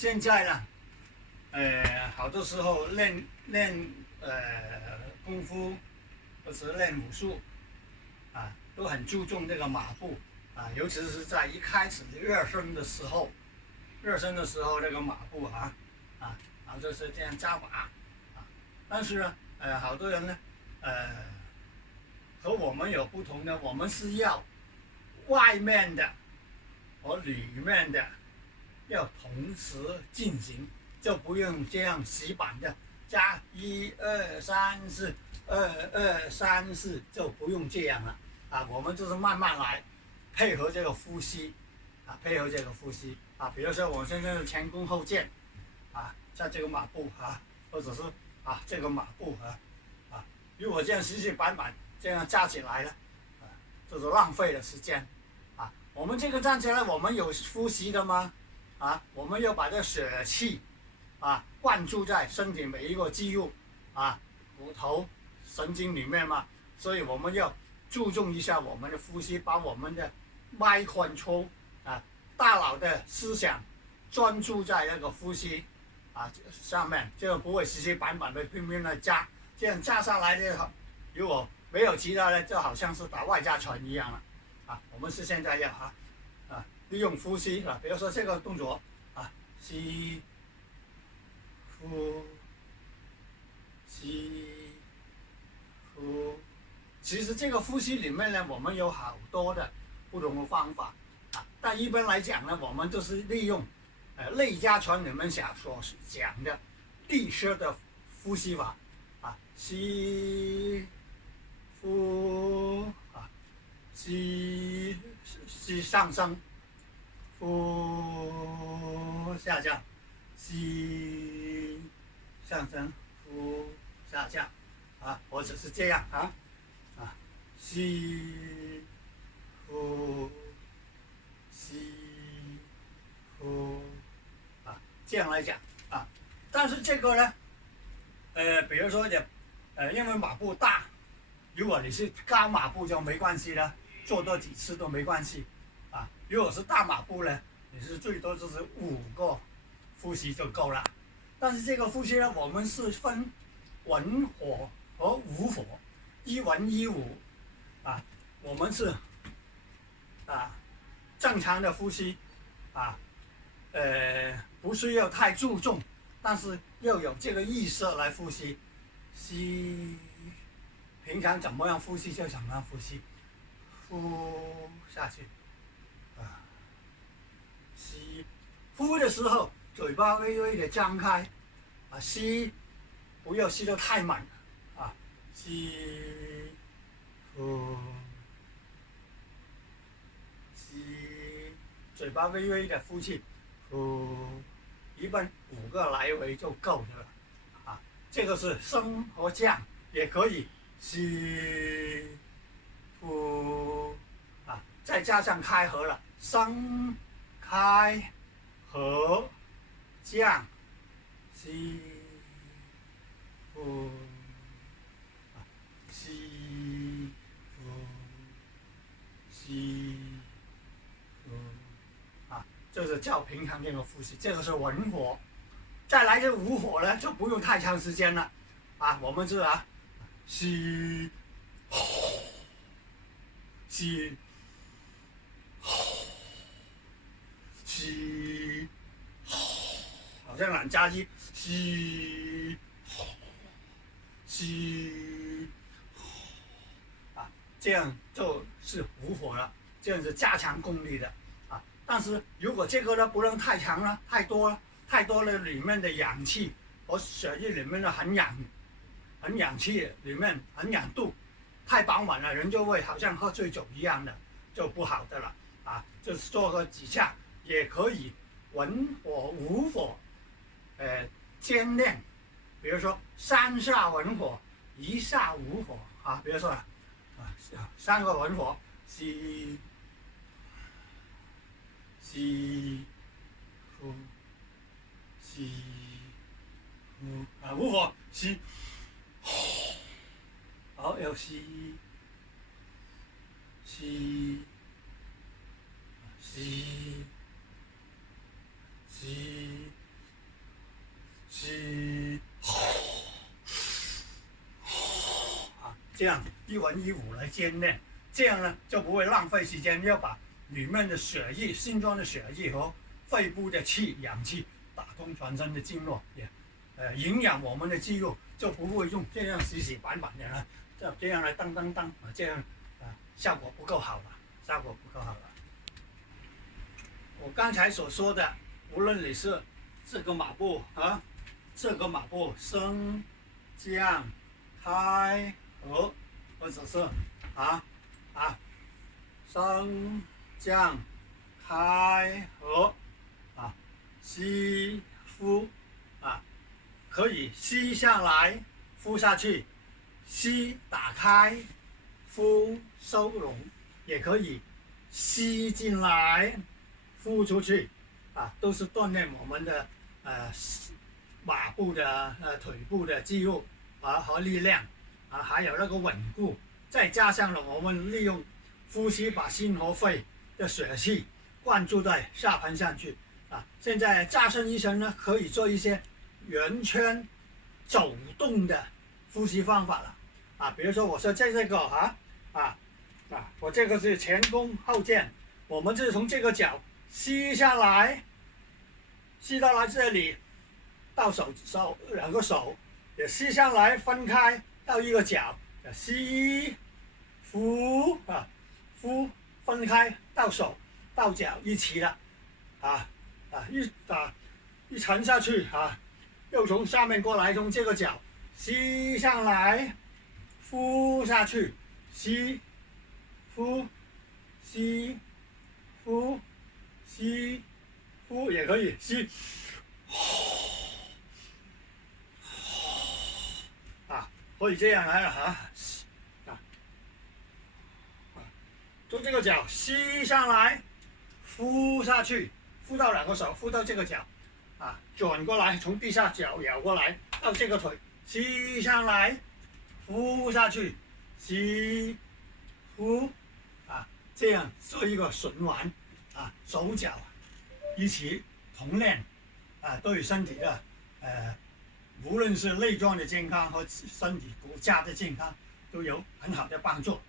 现在呢，好多时候练功夫或者练武术啊，都很注重这个马步啊，尤其是在一开始热身的时候，这个马步然后就是这样扎马啊。但是呢，好多人呢，和我们有不同的，我们是要外面的和里面的要同时进行，就不用这样死板的加1、2、3、4， 2、2、3、4，就不用这样了啊。我们就是慢慢来，配合这个呼吸啊，比如说我现在是前弓后箭啊，在这个马步或者是这个马步如果这样死死板板这样加起来了就是浪费了时间啊。我们这个站起来，我们有呼吸的吗？我们要把这血气灌注在身体每一个肌肉骨头、神经里面嘛，所以我们要注重一下我们的呼吸，把我们的 mind control 大脑的思想专注在那个呼吸上面，就不会死死板板的拼命的加，这样加上来的，如果没有其他的，就好像是打外家拳一样了我们是现在要利用呼吸比如说这个动作吸呼吸呼，其实这个呼吸里面呢，我们有好多的不同的方法但一般来讲呢，我们都是利用内家拳里面所讲的地式的呼吸法吸呼吸上升，呼下降，吸上升，呼下降或者是这样吸呼吸呼这样来讲但是这个呢比如说因为马步大，如果你是高马步就没关系了，做多几次都没关系如果是大马步呢，你是最多就是5个呼吸就够了。但是这个呼吸呢，我们是分文火和武火，1文1武我们是正常的呼吸不需要太注重，但是要有这个意识来呼吸。吸，平常怎么样呼吸就怎么样呼吸，呼下去吸，呼的时候嘴巴微微的张开吸不要吸得太满吸呼吸，嘴巴微微的呼气呼，一般5个来回就够了这个是升和降也可以，吸呼再加上开合了，升开合降，吸呼吸呼吸呼这是叫平常这个呼吸，这个是文火。再来这武火呢，就不用太长时间了我们是吸吸吸，好像懒家鸡，吸吸这样就是武火了，这样是加强功力的但是如果这个呢不能太强了，太多了，里面的氧气和血液里面的含氧气里面含氧度太饱满了，人就会好像喝醉酒一样的，就不好的了就是做个几下也可以，文火武火兼练，比如说3下文火1下武火比如说3个文火，吸吸呼吸呼武火吸，好，又吸吸吸吸这样一文一武来兼练，这样呢就不会浪费时间，要把里面的血液、心脏的血液和肺部的氧气打通全身的经络，也营养我们的肌肉，就不会用这样死板的啊，这样来当啊，这样效果不够好了，效果不够好了。我刚才所说的，无论你是这个马步啊，这个马步升降开合，或者是升降开合吸呼可以吸上来，呼下去，吸打开，呼收拢，也可以吸进来，呼出去都是锻炼我们的马步的腿部的肌肉和力量还有那个稳固，再加上了我们利用呼吸把心和肺的血气灌注在下盘上去现在扎身医生呢可以做一些圆圈走动的呼吸方法了比如说我说这个我这个是前弓后箭，我们就是从这个脚吸下来，吸到来这里，到两个手也吸上来，分开到一个脚，吸呼呼分开到手到脚一起了一沉下去又从下面过来，从这个脚吸上来，呼下去，吸呼吸呼吸呼也可以吸可以这样来从这个脚吸上来，呼下去，呼到两个手，呼到这个脚转过来，从地下脚咬过来到这个腿，吸上来，呼下去，吸呼这样做一个循环手脚一起同练对身体的无论是内脏的健康和身体骨架的健康都有很好的帮助。